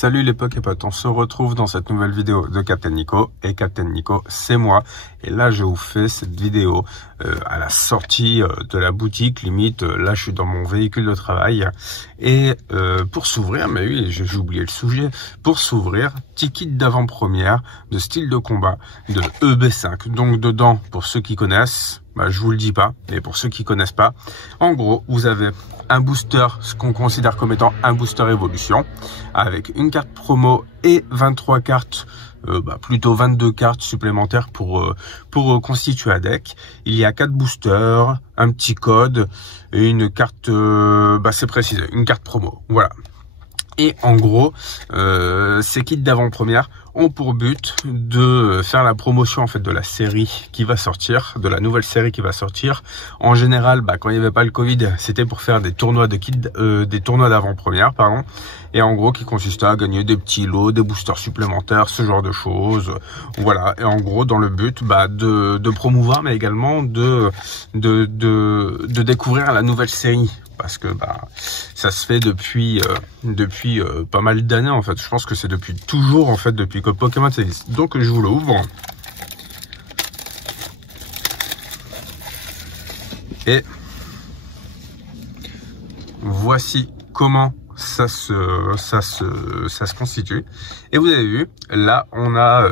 Salut les potes, on se retrouve dans cette nouvelle vidéo de Captain Nico. Et Captain Nico, c'est moi. Et là, je vous fais cette vidéo à la sortie de la boutique, limite. Là, je suis dans mon véhicule de travail. Et pour s'ouvrir, mais oui, j'ai oublié le sujet. Pour s'ouvrir, petit kit d'avant-première de style de combat de EB5. Donc dedans, pour ceux qui connaissent, je vous le dis pas. Et pour ceux qui connaissent pas, en gros, vous avez un booster, ce qu'on considère comme étant un booster évolution, avec une carte promo et 23 cartes, plutôt 22 cartes supplémentaires pour constituer un deck. Il y a 4 boosters, un petit code et une carte, c'est précisé, une carte promo. Voilà. Et en gros, ces kits d'avant-première ont pour but de faire la promotion en fait de la série qui va sortir, de la nouvelle série qui va sortir. En général, quand il n'y avait pas le Covid, c'était pour faire des tournois de kits, des tournois d'avant-première, pardon. Et en gros, qui consistait à gagner des petits lots, des boosters supplémentaires, ce genre de choses. Voilà. Et en gros, dans le but, de promouvoir, mais également de découvrir la nouvelle série. Parce que ça se fait depuis pas mal d'années en fait. Je pense que c'est depuis toujours en fait, depuis que Pokémon existe. Donc je vous l'ouvre. Et voici comment ça se constitue. Et vous avez vu, là on a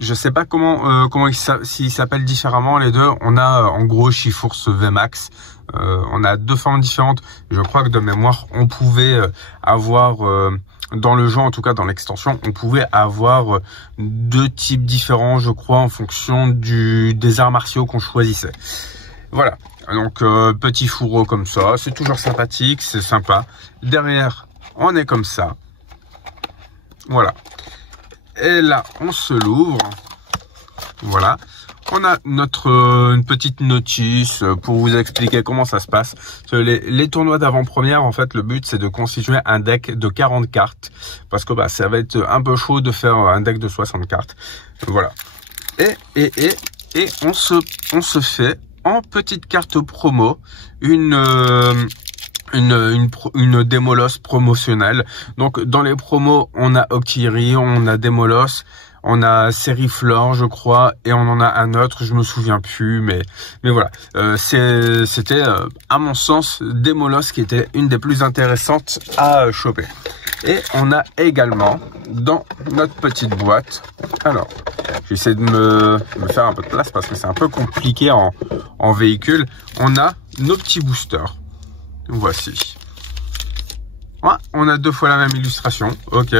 je sais pas comment s'ils s'appellent différemment les deux. On a en gros Chifourse VMAX. On a deux formes différentes. Je crois que de mémoire, on pouvait avoir dans le jeu, en tout cas dans l'extension, on pouvait avoir deux types différents, je crois, en fonction des arts martiaux qu'on choisissait. Voilà. Donc petit fourreau comme ça, c'est toujours sympathique, c'est sympa. Derrière, on est comme ça. Voilà. Et là, on se l'ouvre. Voilà. On a une petite notice pour vous expliquer comment ça se passe. Les tournois d'avant-première, en fait, le but, c'est de constituer un deck de 40 cartes. Parce que ça va être un peu chaud de faire un deck de 60 cartes. Voilà. Et on se fait en petite carte promo une Démolos promotionnelle. Donc dans les promos, on a Octillerie, on a Démolos, on a Sériflore, je crois, et on en a un autre, je me souviens plus, mais voilà. C'était à mon sens Démolos qui était une des plus intéressantes à choper. Et on a également dans notre petite boîte, alors j'essaie de me faire un peu de place parce que c'est un peu compliqué en véhicule, on a nos petits boosters. Voici. Ouais, on a deux fois la même illustration. Ok.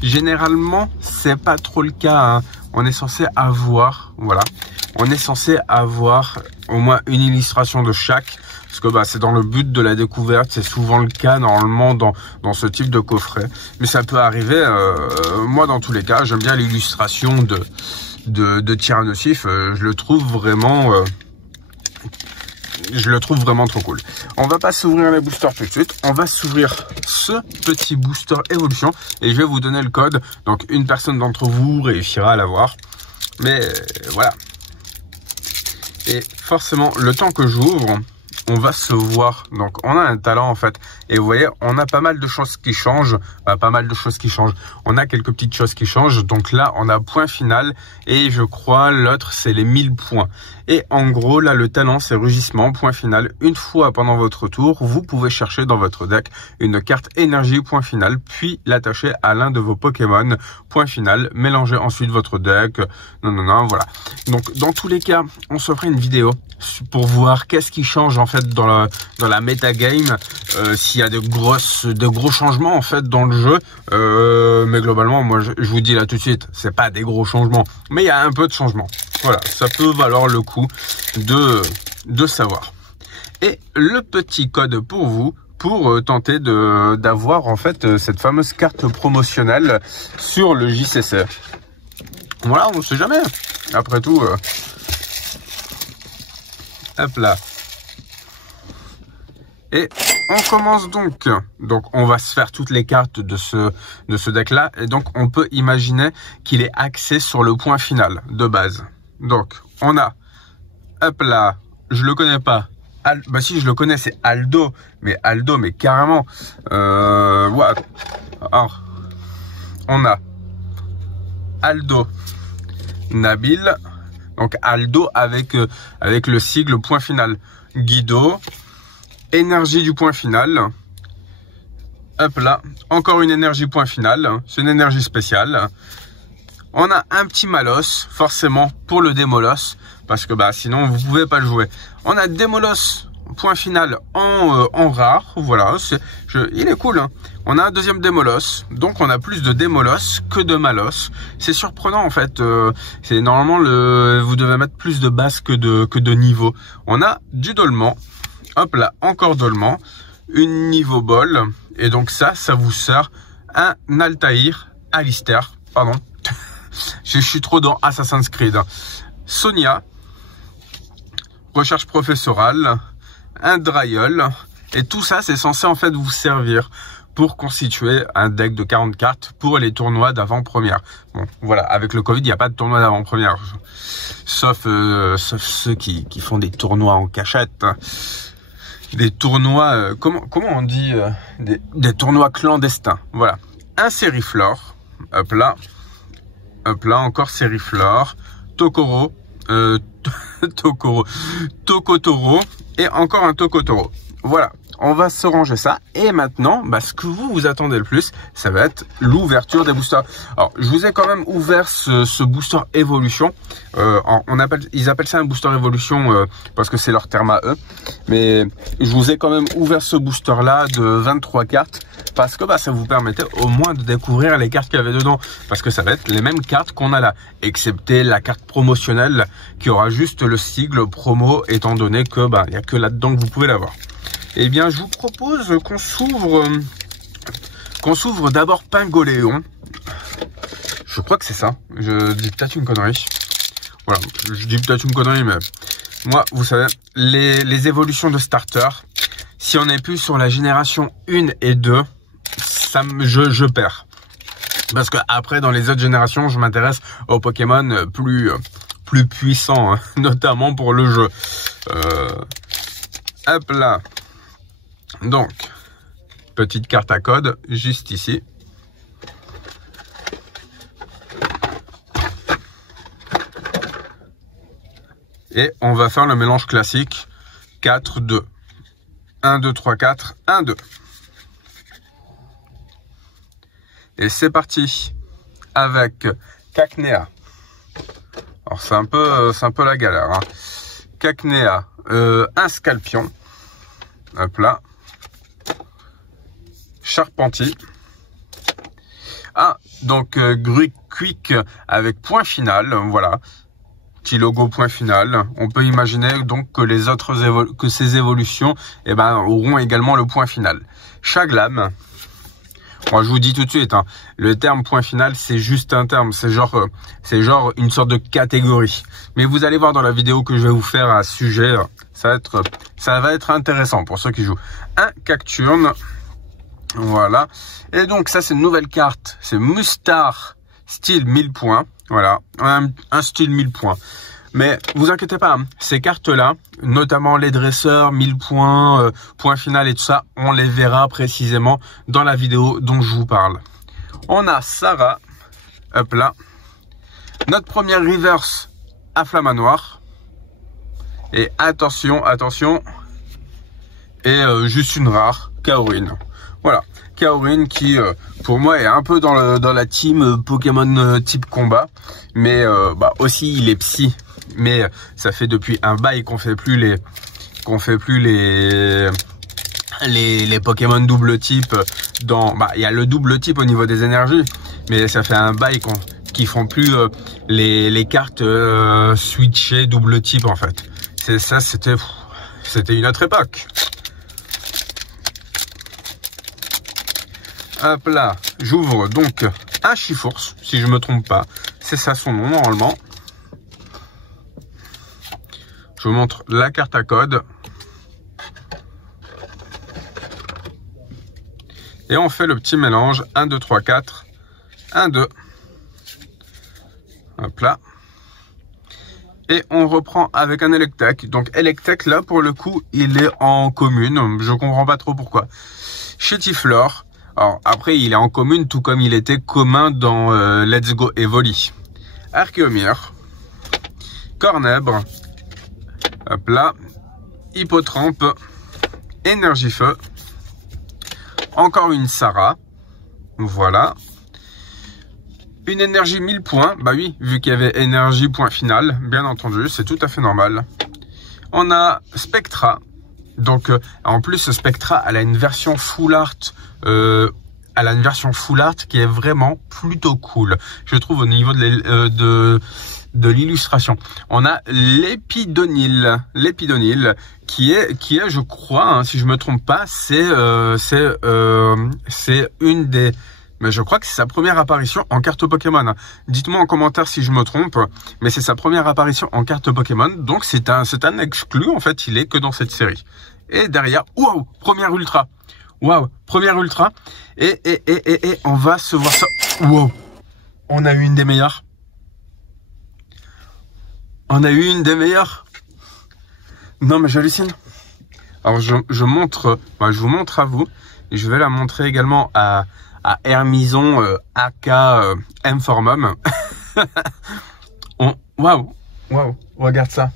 Généralement, c'est pas trop le cas. Hein. On est censé avoir, voilà, on est censé avoir au moins une illustration de chaque, parce que c'est dans le but de la découverte. C'est souvent le cas normalement dans ce type de coffret. Mais ça peut arriver. Moi, dans tous les cas, j'aime bien l'illustration de Tyrannosif. Je le trouve vraiment. Je le trouve vraiment trop cool. On va pas s'ouvrir les boosters tout de suite. On va s'ouvrir ce petit booster évolution et je vais vous donner le code. Donc une personne d'entre vous réussira à l'avoir. Mais voilà. Et forcément, le temps que j'ouvre, on va se voir. Donc on a un talent en fait. Et vous voyez, on a pas mal de choses qui changent. Pas mal de choses qui changent. On a quelques petites choses qui changent. Donc là, on a point final. Et je crois l'autre, c'est les 1000 points. Et en gros, là, le talent, c'est rugissement, point final. Une fois pendant votre tour, vous pouvez chercher dans votre deck une carte énergie, point final, puis l'attacher à l'un de vos Pokémon, point final. Mélangez ensuite votre deck. Non, voilà. Donc, dans tous les cas, on se fera une vidéo pour voir qu'est-ce qui change, en fait, dans la metagame, s'il y a de gros changements, en fait, dans le jeu. Mais globalement, moi, je vous dis là tout de suite, c'est pas des gros changements, mais il y a un peu de changement. Voilà, ça peut valoir le coup de savoir. Et le petit code pour vous, pour tenter d'avoir en fait cette fameuse carte promotionnelle sur le JCC. Voilà, on ne sait jamais. Après tout, hop là. Et on commence donc. Donc on va se faire toutes les cartes de ce deck là. Et donc on peut imaginer qu'il est axé sur le point final de base. Donc, on a, hop là, je le connais pas. Si, je le connais, c'est Aldo, mais carrément. What? Alors, on a Aldo Nabil, donc Aldo avec le sigle point final. Guido, énergie du point final. Hop là, encore une énergie point final, c'est une énergie spéciale. On a un petit Malos, forcément pour le Démolos, parce que bah sinon vous pouvez pas le jouer. On a Démolos point final en rare, voilà, il est cool. Hein. On a un deuxième Démolos, donc on a plus de Démolos que de Malos. C'est surprenant en fait, c'est normalement vous devez mettre plus de base que de niveau. On a du Dolman, hop là, encore Dolman, une niveau ball, et donc ça vous sert un Altaïr, Alistair, pardon, je suis trop dans Assassin's Creed. Sonia, recherche professorale, un Dryol, et tout ça c'est censé en fait vous servir pour constituer un deck de 40 cartes pour les tournois d'avant-première. Bon voilà, avec le Covid il n'y a pas de tournoi d'avant-première, sauf ceux qui font des tournois en cachette, des tournois comment on dit, des tournois clandestins. Voilà, un Sériflore, hop là, encore Sériflore, Tokoro, Tokotoro, et encore un Tokotoro. Voilà, on va se ranger ça. Et maintenant, bah, ce que vous attendez le plus, ça va être l'ouverture des boosters. Alors, je vous ai quand même ouvert ce booster évolution. Ils appellent ça un booster évolution parce que c'est leur terme à eux. Mais je vous ai quand même ouvert ce booster là de 23 cartes parce que bah, ça vous permettait au moins de découvrir les cartes qu'il y avait dedans. Parce que ça va être les mêmes cartes qu'on a là, excepté la carte promotionnelle qui aura juste le sigle promo, étant donné que bah, il n'y a que là-dedans que vous pouvez l'avoir. Eh bien, je vous propose qu'on s'ouvre d'abord Pingoléon. Je crois que c'est ça. Je dis peut-être une connerie. Voilà, je dis peut-être une connerie, mais moi, vous savez, les évolutions de starter, si on n'est plus sur la génération 1 et 2, je perds. Parce que après, dans les autres générations, je m'intéresse aux Pokémon plus puissants, hein, notamment pour le jeu. Hop là. Donc, petite carte à code, juste ici. Et on va faire le mélange classique 4, 2. 1, 2, 3, 4, 1, 2. Et c'est parti avec Cacnea. Alors c'est un peu la galère. Hein. Cacnea, un Scalpion. Hop là. Charpentier. Ah, donc Quick avec point final, voilà. Petit logo point final. On peut imaginer donc que les autres ces évolutions eh ben, auront également le point final. Chaglam. Moi, je vous dis tout de suite, hein, le terme point final, c'est juste un terme, c'est genre une sorte de catégorie. Mais vous allez voir dans la vidéo que je vais vous faire à ce sujet, ça va être intéressant pour ceux qui jouent. Un Cacturne. Voilà. Et donc ça c'est une nouvelle carte. C'est Mustar style 1000 points. Voilà. Un style 1000 points. Mais vous inquiétez pas, hein, ces cartes-là, notamment les dresseurs, 1000 points, point final et tout ça, on les verra précisément dans la vidéo dont je vous parle. On a Sarah. Hop là. Notre première reverse à Flamanoir. Et attention. Et juste une rare, Kaorin. Voilà, Kaorin qui pour moi est un peu dans la team Pokémon type combat, mais bah aussi il est psy, mais ça fait depuis un bail qu'on fait plus les Pokémon double type dans il y a le double type au niveau des énergies, mais ça fait un bail qu'ils font plus les cartes switchées double type en fait. C'est ça, c'était une autre époque. Hop là, j'ouvre donc un Chifours, si je me trompe pas. C'est ça son nom normalement. Je vous montre la carte à code. Et on fait le petit mélange 1, 2, 3, 4, 1, 2. Hop là. Et on reprend avec un Electek. Donc Electek là pour le coup il est en commune. Je comprends pas trop pourquoi. Chétiflore. Alors après, il est en commune, tout comme il était commun dans Let's Go Evoli. Archéomir, Cornèbre, hop là, Hippotrampe, Énergie-Feu, encore une Sarah, voilà. Une énergie 1000 points, bah oui, vu qu'il y avait énergie point final, bien entendu, c'est tout à fait normal. On a Spectra, donc en plus Spectra, elle a une version full art, qui est vraiment plutôt cool, je trouve, au niveau de l'illustration. On a l'Épidonyle, qui est, je crois, hein, si je me trompe pas, c'est une des... Mais je crois que c'est sa première apparition en carte Pokémon. Dites-moi en commentaire si je me trompe, mais c'est sa première apparition en carte Pokémon. Donc c'est un exclu, en fait, il est que dans cette série. Et derrière, waouh, première ultra. Waouh, première ultra. Et on va se voir ça. Waouh, on a eu une des meilleures. On a eu une des meilleures. Non mais j'hallucine. Alors je vous montre à vous. Et je vais la montrer également à Hermison, aka M4Mom. Waouh, regarde ça.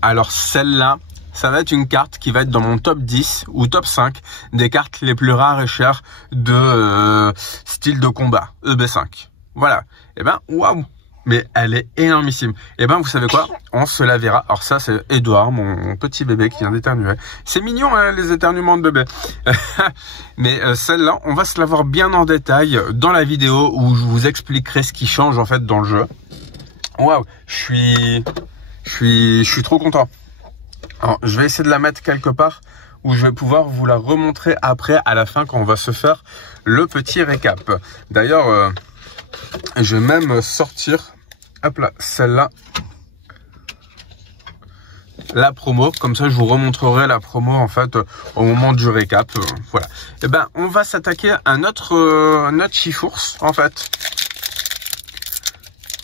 Alors celle-là, ça va être une carte qui va être dans mon top 10 ou top 5 des cartes les plus rares et chères de style de combat, EB5. Voilà. Et ben, waouh. Mais elle est énormissime. Et ben, vous savez quoi? On se la verra. Alors ça, c'est Edouard, mon petit bébé qui vient d'éternuer. C'est mignon, hein, les éternuements de bébé. Mais celle-là, on va se la voir bien en détail dans la vidéo où je vous expliquerai ce qui change en fait dans le jeu. Waouh, je suis trop content. Alors, je vais essayer de la mettre quelque part où je vais pouvoir vous la remontrer après, à la fin, quand on va se faire le petit récap. D'ailleurs, je vais même sortir, hop là, celle-là, la promo, comme ça je vous remontrerai la promo en fait au moment du récap. Voilà. Et ben on va s'attaquer à notre Chifours en fait.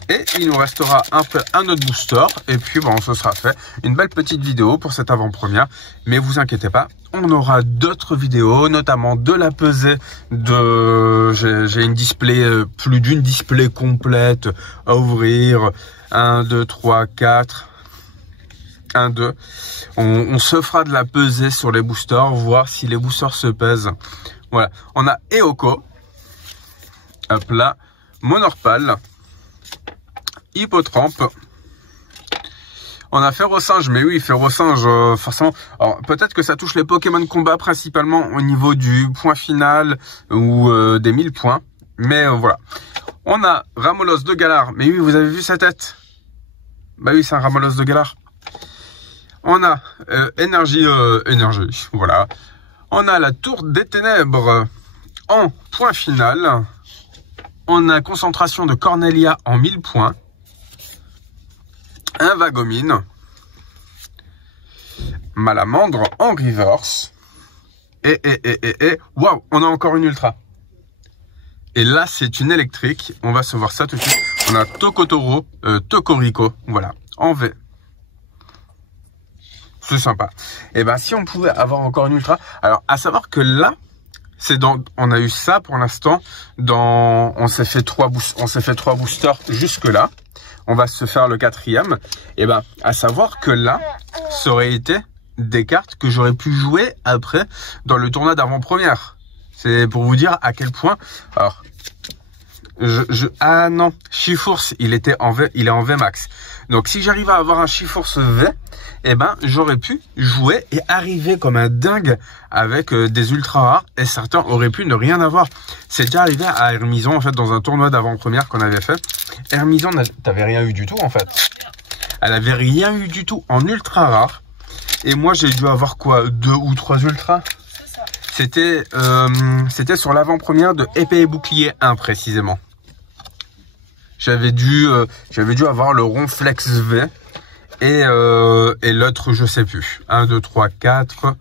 Et il nous restera un autre booster. Et puis bon, ce sera fait. Une belle petite vidéo pour cette avant-première. Mais vous inquiétez pas, on aura d'autres vidéos, notamment de la pesée de... J'ai une display, plus d'une display complète à ouvrir. 1, 2, 3, 4... 1, 2. On se fera de la pesée sur les boosters, voir si les boosters se pèsent. Voilà. On a Eoko. Hop là. Monorpal. Hippotrampe. On a Férocinge, mais oui, Férocinge, forcément. Alors, peut-être que ça touche les Pokémon combat principalement au niveau du point final ou des 1000 points. Mais voilà. On a Ramolos de Galar. Mais oui, vous avez vu sa tête? Bah oui, c'est un Ramolos de Galar. On a énergie, voilà. On a la Tour des Ténèbres en point final. On a concentration de Cornelia en 1000 points. Un Vagomine. Malamandre en reverse. Et waouh, on a encore une ultra. Et là, c'est une électrique. On va se voir ça tout de suite. On a Tokotoro, Tokorico, voilà, en V. C'est sympa. Et ben si on pouvait avoir encore une ultra. Alors à savoir que là, on a eu ça pour l'instant. On s'est fait 3 boosters jusque là. On va se faire le 4e. Et ben à savoir que là, ça aurait été des cartes que j'aurais pu jouer après dans le tournoi d'avant-première. C'est pour vous dire à quel point. Alors ah non, Chifours, il est en V max. Donc si j'arrive à avoir un Chifours V, eh ben j'aurais pu jouer et arriver comme un dingue avec des ultra rares, et certains auraient pu ne rien avoir. C'est déjà arrivé à Hermison en fait dans un tournoi d'avant-première qu'on avait fait. Hermison t'avais rien eu du tout en fait. Elle avait rien eu du tout en ultra rare. Et moi j'ai dû avoir quoi, 2 ou 3 ultras. C'était sur l'avant-première de Épée et Bouclier 1 précisément. J'avais dû avoir le Ronflex V et l'autre je sais plus. 1, 2, 3, 4,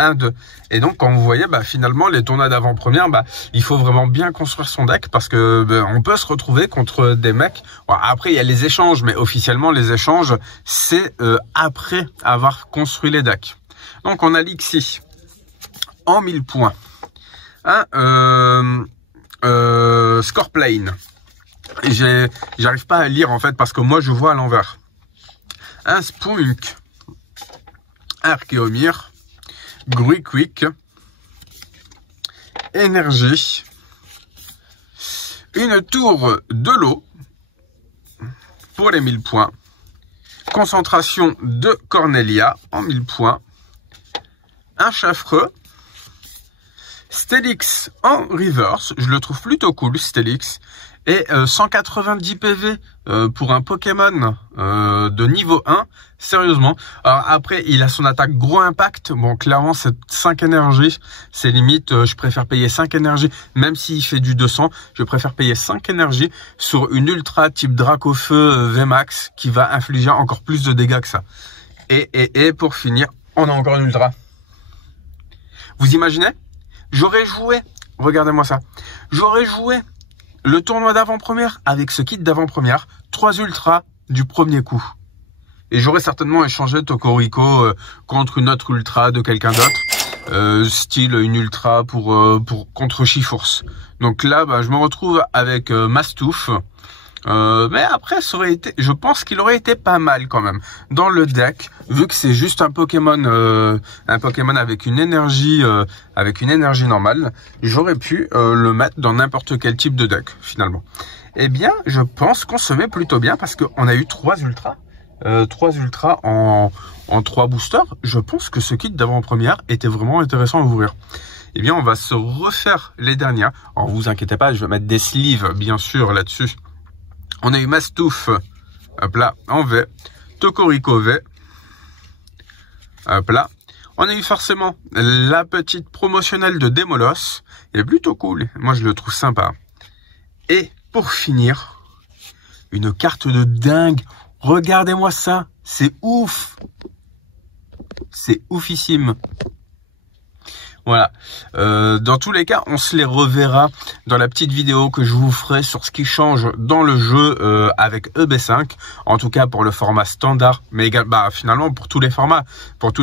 1, 2. Et donc quand vous voyez, bah, finalement les tournois d'avant-première, bah, il faut vraiment bien construire son deck parce que bah, on peut se retrouver contre des mecs. Bon, après il y a les échanges, mais officiellement les échanges c'est après avoir construit les decks. Donc on a Lixie. en 1000 points. Un Scoreplane. J'arrive pas à lire en fait parce que moi je vois à l'envers. Un Spunk. Archéomir. Gruiquick. Énergie. Une tour de l'eau pour les 1000 points. Concentration de Cornelia en 1000 points. Un Chaffreux. Steelix en reverse. Je le trouve plutôt cool, Steelix. Et 190 PV pour un Pokémon de niveau 1. Sérieusement. Alors après, il a son attaque gros impact. Bon, clairement, c'est 5 énergies. C'est limite, je préfère payer 5 énergies. Même s'il fait du 200, je préfère payer 5 énergies sur une ultra type Dracofeu VMAX qui va infliger encore plus de dégâts que ça. Et pour finir, on a encore une ultra. Vous imaginez? J'aurais joué, regardez-moi ça. J'aurais joué le tournoi d'avant-première avec ce kit d'avant-première, 3 ultras du premier coup. Et j'aurais certainement échangé Tokorico contre une autre ultra de quelqu'un d'autre, style une ultra contre Chifours. Donc là, bah, je me retrouve avec Mastouf. Mais après, ça aurait été, je pense qu'il aurait été pas mal quand même dans le deck, vu que c'est juste un Pokémon avec une énergie normale. J'aurais pu le mettre dans n'importe quel type de deck finalement. Eh bien, je pense qu'on se met plutôt bien parce qu'on a eu 3 ultras, 3 ultras en 3 boosters. Je pense que ce kit d'avant-première était vraiment intéressant à ouvrir. Eh bien, on va se refaire les dernières. Alors, vous inquiétez pas, je vais mettre des sleeves bien sûr là-dessus. On a eu Mastouf, hop là, en V, Tokorico V, hop là. On a eu forcément la petite promotionnelle de Démolos, il est plutôt cool, moi je le trouve sympa. Et pour finir, une carte de dingue, regardez-moi ça, c'est ouf, c'est oufissime. Voilà, dans tous les cas, on se les reverra dans la petite vidéo que je vous ferai sur ce qui change dans le jeu avec EB5. En tout cas pour le format standard, mais également, bah, finalement pour tous les formats, tous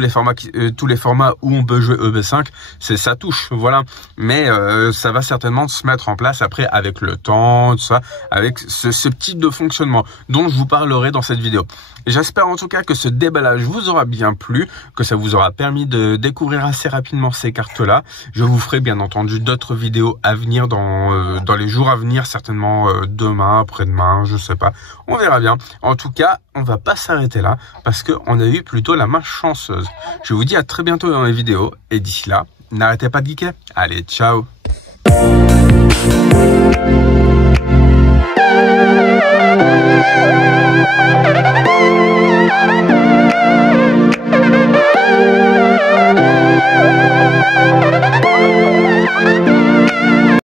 les formats où on peut jouer EB5, c'est ça touche, voilà. Mais ça va certainement se mettre en place après avec le temps, tout ça, avec ce type de fonctionnement dont je vous parlerai dans cette vidéo. J'espère en tout cas que ce déballage vous aura bien plu, que ça vous aura permis de découvrir assez rapidement ces cartes-là. Je vous ferai bien entendu d'autres vidéos à venir dans les jours à venir, certainement demain, après-demain, je sais pas. On verra bien. En tout cas, on va pas s'arrêter là parce qu'on a eu plutôt la main chanceuse. Je vous dis à très bientôt dans les vidéos et d'ici là, n'arrêtez pas de geeker. Allez, ciao!